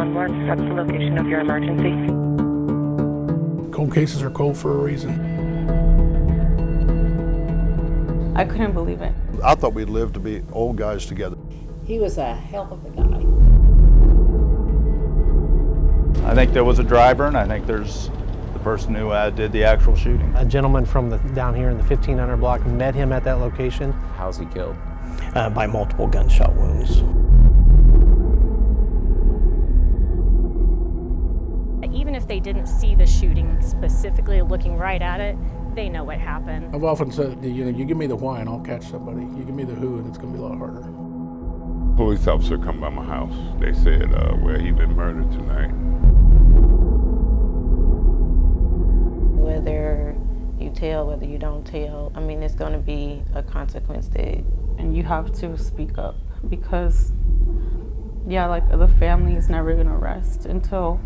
911. What's the location of your emergency? Cold cases are cold for a reason. I couldn't believe it. I thought we'd live to be old guys together. He was a hell of a guy. I think there was a driver, and I think there's the person who did the actual shooting. A gentleman from down here in the 1500 block met him at that location. How's he killed? By multiple gunshot wounds. Even if they didn't see the shooting specifically looking right at it, they know what happened. I've often said, you give me the why and I'll catch somebody. You give me the who and it's going to be a lot harder. Police officer come by my house. They said, well, he's been murdered tonight. Whether you tell, whether you don't tell, I mean, it's going to be a consequence that... And you have to speak up because, yeah, like the family is never going to rest until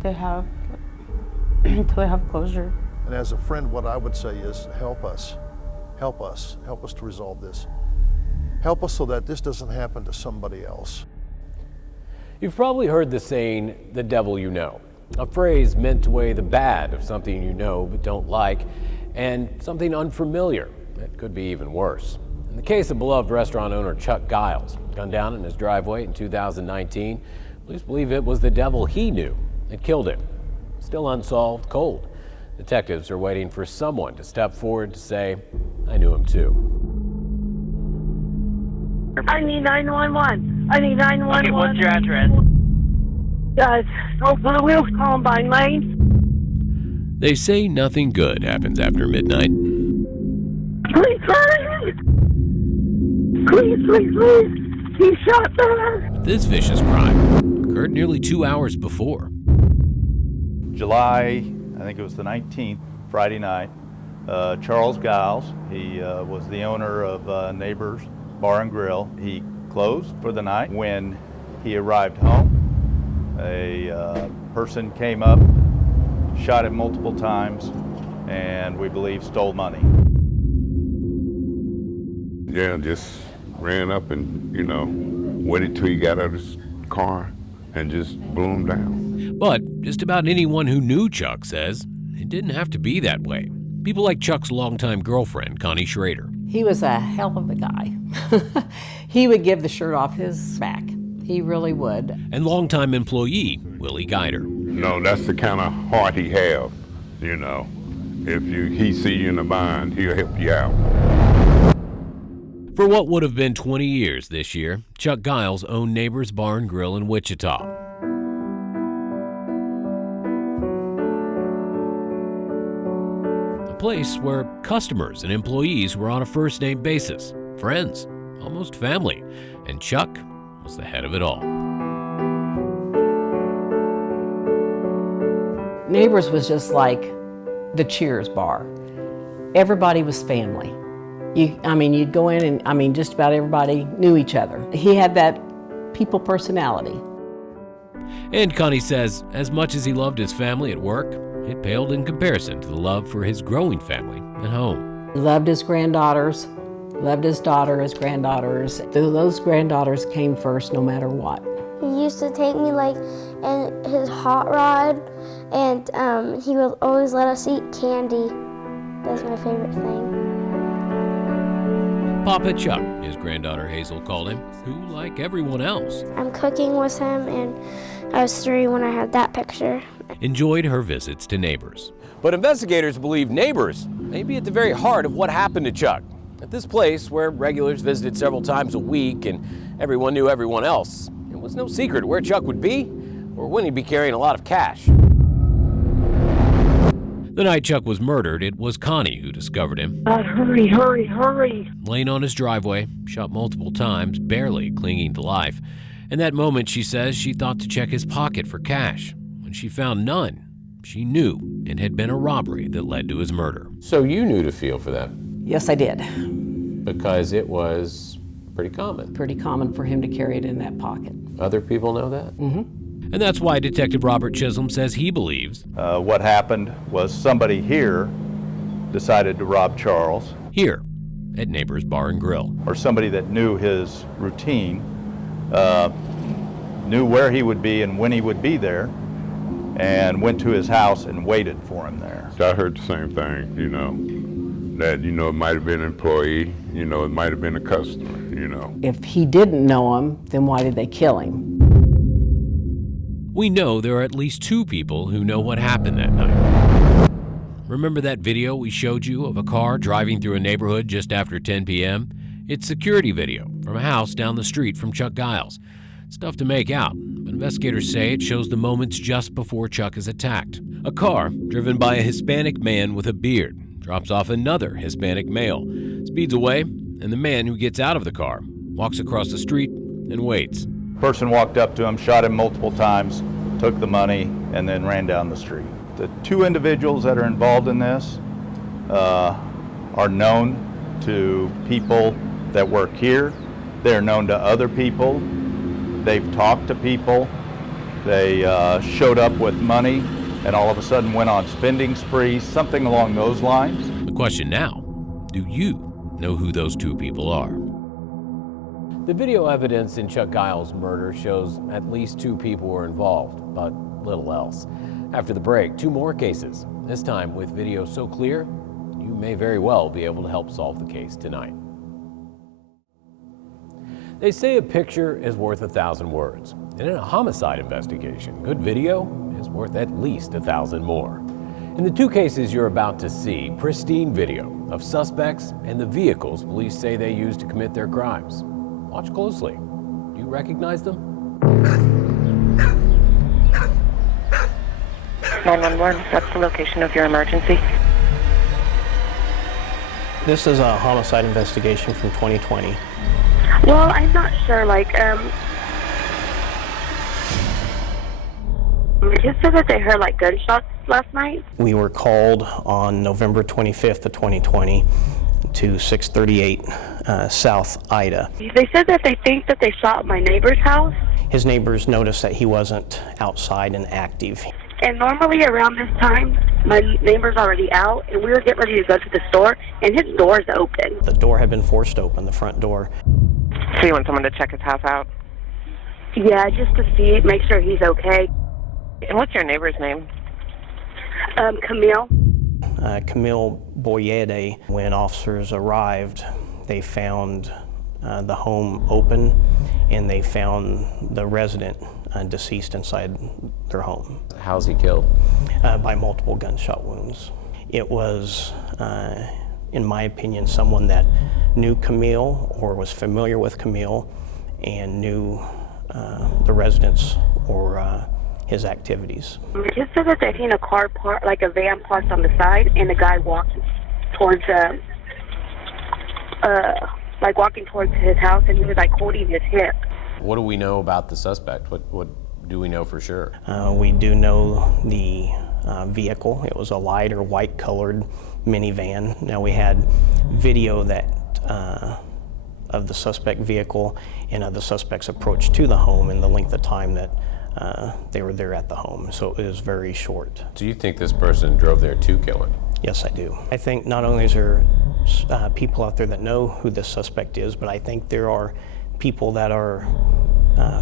they have closure. And as a friend, what I would say is help us to resolve this. Help us so that this doesn't happen to somebody else. You've probably heard the saying, the devil you know, a phrase meant to weigh the bad of something you know but don't like, and something unfamiliar that could be even worse. In the case of beloved restaurant owner Chuck Giles, gunned down in his driveway in 2019, police believe it was the devil he knew that killed him. Still unsolved, cold. Detectives are waiting for someone to step forward to say, I knew him too. I need 911. I need 911. Okay, what's your address? North of the Wheels, Columbine Lane. They say nothing good happens after midnight. Please, hurry! Please! He shot her! This vicious crime occurred nearly 2 hours before. July, I think it was the 19th, Friday night, Charles Giles, he was the owner of Neighbors Bar and Grill. He closed for the night. When he arrived home, a person came up, shot him multiple times, and we believe stole money. Yeah, just ran up and, waited till he got out of his car and just blew him down. But just about anyone who knew Chuck says it didn't have to be that way. People like Chuck's longtime girlfriend, Connie Schrader. He was a hell of a guy. He would give the shirt off his back. He really would. And longtime employee, Willie Guider. No, that's the kind of heart he have, If he see you in a bind, he'll help you out. For what would have been 20 years this year, Chuck Giles owned Neighbors Bar and Grill in Wichita. A place where customers and employees were on a first-name basis, friends, almost family, and Chuck was the head of it all. Neighbors was just like the Cheers bar. Everybody was family. You'd go in and, just about everybody knew each other. He had that people personality. And Connie says, as much as he loved his family at work, it paled in comparison to the love for his growing family at home. He loved his granddaughters, loved his daughter, his granddaughters. Those granddaughters came first no matter what. He used to take me in his hot rod, and he would always let us eat candy. That's my favorite thing. Papa Chuck, his granddaughter Hazel called him, who, like everyone else, I'm cooking with him, and I was 3 when I had that picture. Enjoyed her visits to Neighbors. But investigators believe Neighbors may be at the very heart of what happened to Chuck. At this place, where regulars visited several times a week and everyone knew everyone else, it was no secret where Chuck would be or when he'd be carrying a lot of cash. The night Chuck was murdered, it was Connie who discovered him. Hurry! Laying on his driveway, shot multiple times, barely clinging to life. In that moment, she says she thought to check his pocket for cash. When she found none, she knew it had been a robbery that led to his murder. So you knew to feel for that? Yes, I did. Because it was pretty common. Pretty common for him to carry it in that pocket. Other people know that? Mm-hmm. And that's why Detective Robert Chisholm says he believes What happened was somebody here decided to rob Charles. Here at Neighbors Bar and Grill. Or somebody that knew his routine knew where he would be and when he would be there, and went to his house and waited for him there. So I heard the same thing, you know, that, you know, it might have been an employee, you know, it might have been a customer, you know. If he didn't know him, then why did they kill him? We know there are at least 2 people who know what happened that night. Remember that video we showed you of a car driving through a neighborhood just after 10 p.m.? It's security video from a house down the street from Chuck Giles. It's tough to make out, but investigators say it shows the moments just before Chuck is attacked. A car driven by a Hispanic man with a beard drops off another Hispanic male, speeds away, and the man who gets out of the car walks across the street and waits. Person walked up to him, shot him multiple times, took the money, and then ran down the street. The 2 individuals that are involved in this are known to people that work here. They're known to other people. They've talked to people. They showed up with money and all of a sudden went on spending sprees, something along those lines. The question now, do you know who those 2 people are? The video evidence in Chuck Giles' murder shows at least 2 people were involved, but little else. After the break, 2 more cases, this time with video so clear, you may very well be able to help solve the case tonight. They say a picture is worth 1,000 words. And in a homicide investigation, good video is worth at least 1,000 more. In the 2 cases you're about to see, pristine video of suspects and the vehicles police say they used to commit their crimes. Watch closely. Do you recognize them? 911, what's the location of your emergency? This is a homicide investigation from 2020. Well, I'm not sure, like, they just said that they heard, like, gunshots last night. We were called on November 25th of 2020 to 638 South Ida. They said that they think that they shot my neighbor's house. His neighbors noticed that he wasn't outside and active. And normally around this time, my neighbor's already out, and we were getting ready to go to the store, and his door's open. The door had been forced open, the front door. So you want someone to check his house out? Yeah, just to see, make sure he's okay. And what's your neighbor's name? Camille. Camille Boyede. When officers arrived, they found the home open, and they found the resident deceased inside their home. How's he killed? By multiple gunshot wounds. It was, in my opinion, someone that knew Camille or was familiar with Camille and knew the residents or his activities. Just said that they seen a car parked, like a van parked on the side, and the guy walking towards his house, and he was like holding his hip. What do we know about the suspect? What do we know for sure? We do know the vehicle. It was a light or white colored minivan. Now we had video that of the suspect vehicle and of the suspect's approach to the home and the length of time that they were there at the home. So it was very short. Do you think this person drove there to kill him? Yes, I do. I think not only is there people out there that know who this suspect is, but I think there are people that are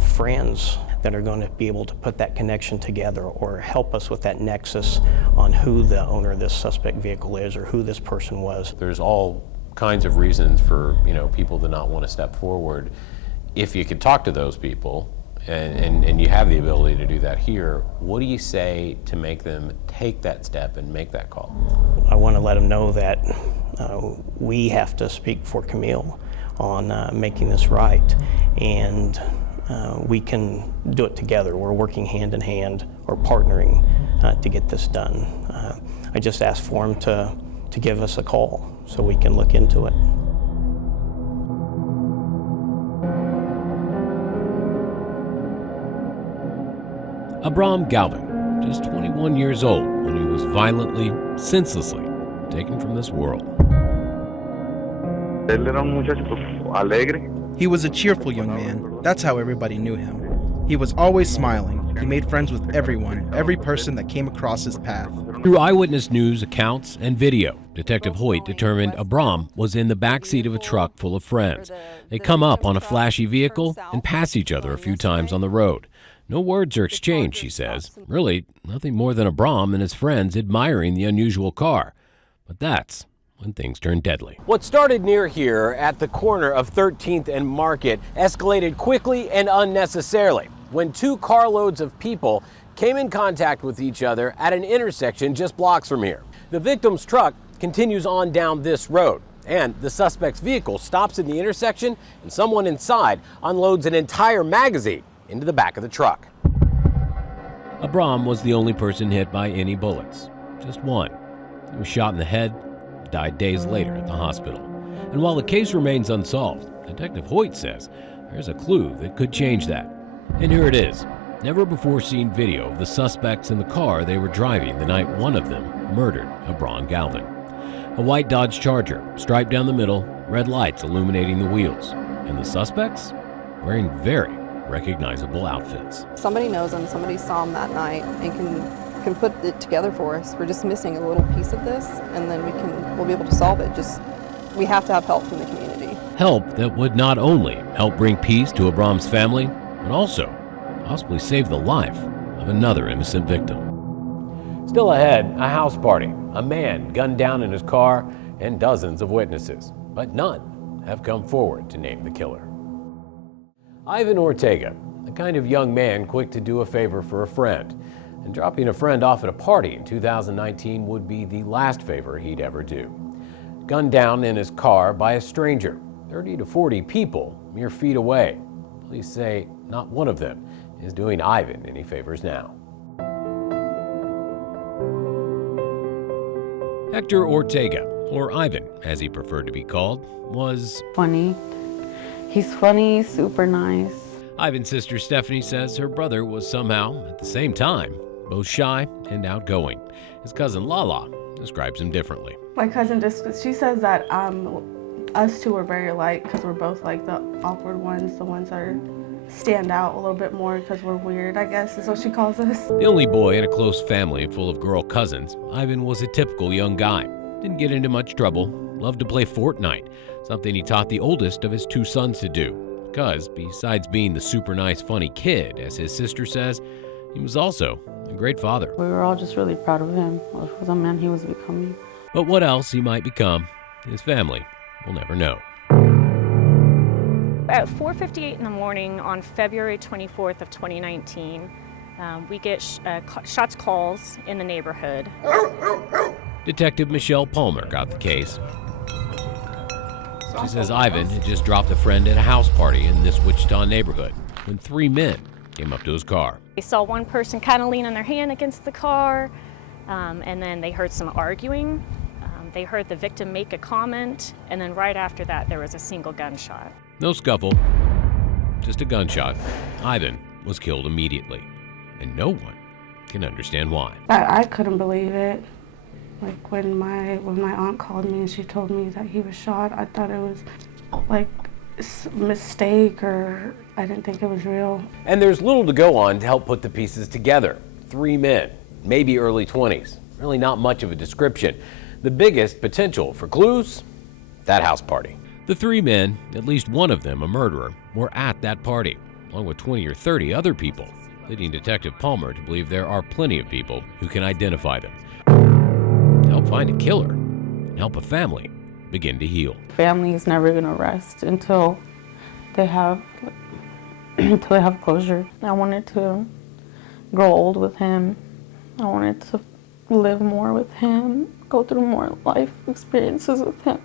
friends that are going to be able to put that connection together or help us with that nexus on who the owner of this suspect vehicle is or who this person was. There's all kinds of reasons for people to not want to step forward. If you could talk to those people, and you have the ability to do that here, what do you say to make them take that step and make that call? I want to let them know that we have to speak for Camille on making this right, and we can do it together. We're working hand in hand or partnering to get this done. I just asked for him to give us a call so we can look into it. Abram Galvin, just 21 years old when he was violently, senselessly taken from this world. He was a cheerful young man. That's how everybody knew him. He was always smiling. He made friends with everyone, every person that came across his path. Through eyewitness news accounts and video, Detective Hoyt determined Abram was in the backseat of a truck full of friends. They come up on a flashy vehicle and pass each other a few times on the road. No words are exchanged, she says. Really, nothing more than Abram and his friends admiring the unusual car. But that's when things turned deadly. What started near here at the corner of 13th and Market escalated quickly and unnecessarily when two carloads of people came in contact with each other at an intersection just blocks from here. The victim's truck continues on down this road, and the suspect's vehicle stops in the intersection, and someone inside unloads an entire magazine into the back of the truck. Abram was the only person hit by any bullets, just one. He was shot in the head, died days later at the hospital. And while the case remains unsolved, Detective Hoyt says there's a clue that could change that. And here it is. Never before seen video of the suspects in the car they were driving the night one of them murdered Abram Galvin. A white Dodge Charger, striped down the middle, red lights illuminating the wheels. And the suspects wearing very recognizable outfits. Somebody knows him, somebody saw him that night and can put it together for us. We're just missing a little piece of this, and then we'll be able to solve it. We have to have help from the community. Help that would not only help bring peace to Abram's family, but also possibly save the life of another innocent victim. Still ahead, a house party, a man gunned down in his car, and dozens of witnesses, but none have come forward to name the killer. Ivan Ortega, the kind of young man quick to do a favor for a friend, and dropping a friend off at a party in 2019 would be the last favor he'd ever do. Gunned down in his car by a stranger, 30 to 40 people mere feet away. Police say not one of them is doing Ivan any favors now. Hector Ortega, or Ivan as he preferred to be called, was funny. He's funny, super nice. Ivan's sister Stephanie says her brother was somehow, at the same time, both shy and outgoing. His cousin Lala describes him differently. My cousin she says that us two are very alike because we're both like the awkward ones, the ones that stand out a little bit more because we're weird, I guess is what she calls us. The only boy in a close family full of girl cousins, Ivan was a typical young guy. Didn't get into much trouble, loved to play Fortnite, something he taught the oldest of his two sons to do. Because besides being the super nice, funny kid, as his sister says, he was also a great father. We were all just really proud of him, of the man he was becoming. But what else he might become, his family will never know. At 4:58 in the morning on February 24th of 2019, we get shots calls in the neighborhood. Detective Michelle Palmer got the case. She says Ivan had just dropped a friend at a house party in this Wichita neighborhood when three men came up to his car. They saw one person kind of leaning their hand against the car, and then they heard some arguing. They heard the victim make a comment, and then right after that there was a single gunshot. No scuffle, just a gunshot. Ivan was killed immediately, and no one can understand why. I couldn't believe it. Like when my aunt called me and she told me that he was shot, I thought it was like a mistake, or I didn't think it was real. And there's little to go on to help put the pieces together. Three men, maybe early 20s, really not much of a description. The biggest potential for clues, that house party. The three men, at least one of them a murderer, were at that party, along with 20 or 30 other people, leading Detective Palmer to believe there are plenty of people who can identify them. To help find a killer and help a family begin to heal. Family is never gonna rest until they have closure. I wanted to grow old with him. I wanted to live more with him, go through more life experiences with him.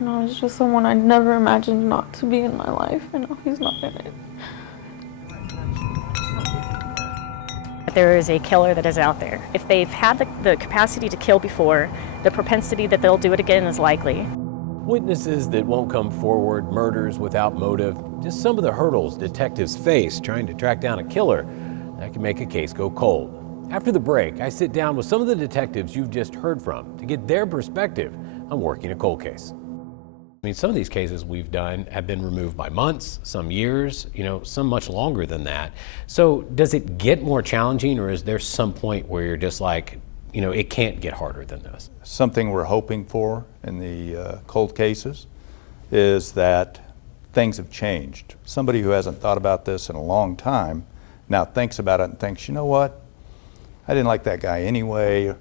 You know, he's just someone I never imagined not to be in my life, and now he's not in it. There is a killer that is out there. If they've had the capacity to kill before, the propensity that they'll do it again is likely. Witnesses that won't come forward, murders without motive, just some of the hurdles detectives face trying to track down a killer that can make a case go cold. After the break, I sit down with some of the detectives you've just heard from to get their perspective on working a cold case. I mean, some of these cases we've done have been removed by months, some years, some much longer than that. So does it get more challenging, or is there some point where you're just like, you know, it can't get harder than this? Something we're hoping for in the cold cases is that things have changed. Somebody who hasn't thought about this in a long time now thinks about it and thinks, you know what, I didn't like that guy anyway,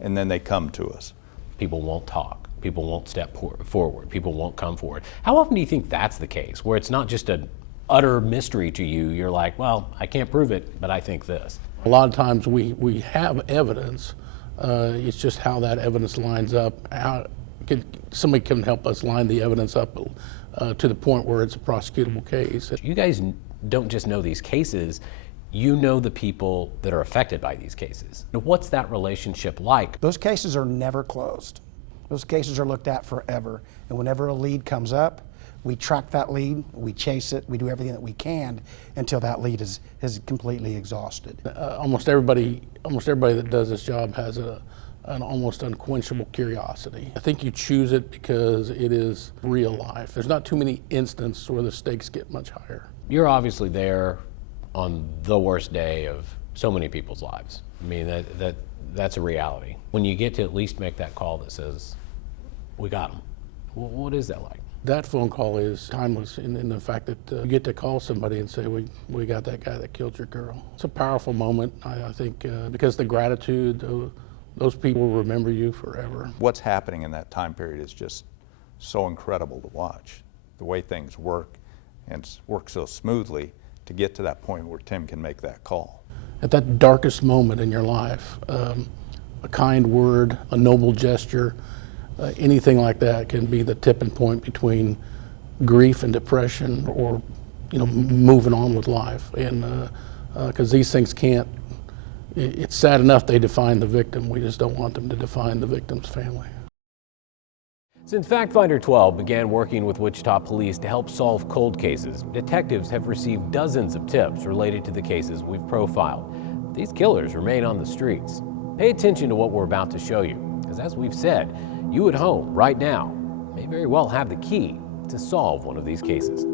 and then they come to us. People won't talk. People won't step forward. People won't come forward. How often do you think that's the case, where it's not just an utter mystery to you? You're like, well, I can't prove it, but I think this. A lot of times we have evidence. It's just how that evidence lines up. Somebody can help us line the evidence up to the point where it's a prosecutable case. You guys don't just know these cases, you know the people that are affected by these cases. What's that relationship like? Those cases are never closed. Those cases are looked at forever. And whenever a lead comes up, we track that lead, we chase it, we do everything that we can until that lead is completely exhausted. Almost everybody that does this job has an almost unquenchable curiosity. I think you choose it because it is real life. There's not too many instances where the stakes get much higher. You're obviously there on the worst day of so many people's lives. I mean, that's a reality. When you get to at least make that call that says, we got him, what is that like? That phone call is timeless in the fact that you get to call somebody and say, we got that guy that killed your girl. It's a powerful moment, I think, because the gratitude, those people will remember you forever. What's happening in that time period is just so incredible to watch. The way things work, and work so smoothly to get to that point where Tim can make that call. At that darkest moment in your life, a kind word, a noble gesture, anything like that can be the tipping point between grief and depression, or moving on with life. And because these things can't, it's sad enough they define the victim. We just don't want them to define the victim's family. Since Fact Finder 12 began working with Wichita Police to help solve cold cases, detectives have received dozens of tips related to the cases we've profiled. These killers remain on the streets. Pay attention to what we're about to show you, because as we've said, you at home right now may very well have the key to solve one of these cases.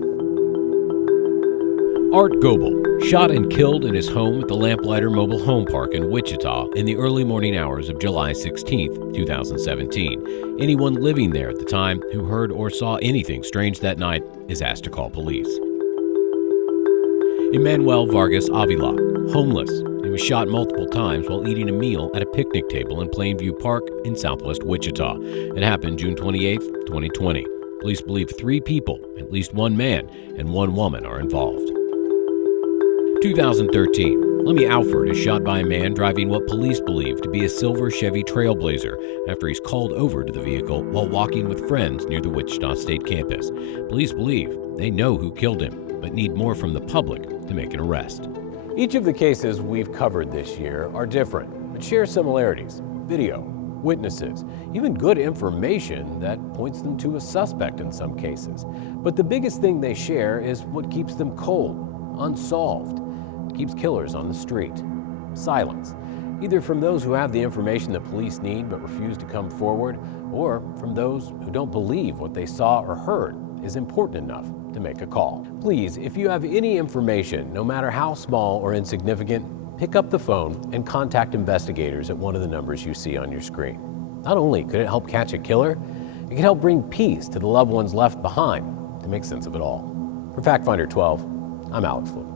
Art Goebel, shot and killed in his home at the Lamplighter Mobile Home Park in Wichita in the early morning hours of July 16, 2017. Anyone living there at the time who heard or saw anything strange that night is asked to call police. Emmanuel Vargas Avila, homeless, and was shot multiple times while eating a meal at a picnic table in Plainview Park in southwest Wichita. It happened June 28, 2020. Police believe 3 people, at least 1 man and 1 woman, are involved. 2013, Lemmy Alford is shot by a man driving what police believe to be a silver Chevy Trailblazer after he's called over to the vehicle while walking with friends near the Wichita State campus. Police believe they know who killed him, but need more from the public to make an arrest. Each of the cases we've covered this year are different, but share similarities: video, witnesses, even good information that points them to a suspect in some cases. But the biggest thing they share is what keeps them cold, unsolved, keeps killers on the street: silence, either from those who have the information the police need but refuse to come forward, or from those who don't believe what they saw or heard is important enough to make a call. Please, if you have any information, no matter how small or insignificant, pick up the phone and contact investigators at one of the numbers you see on your screen. Not only could it help catch a killer, it could help bring peace to the loved ones left behind to make sense of it all. For Fact Finder 12, I'm Alex Flippin.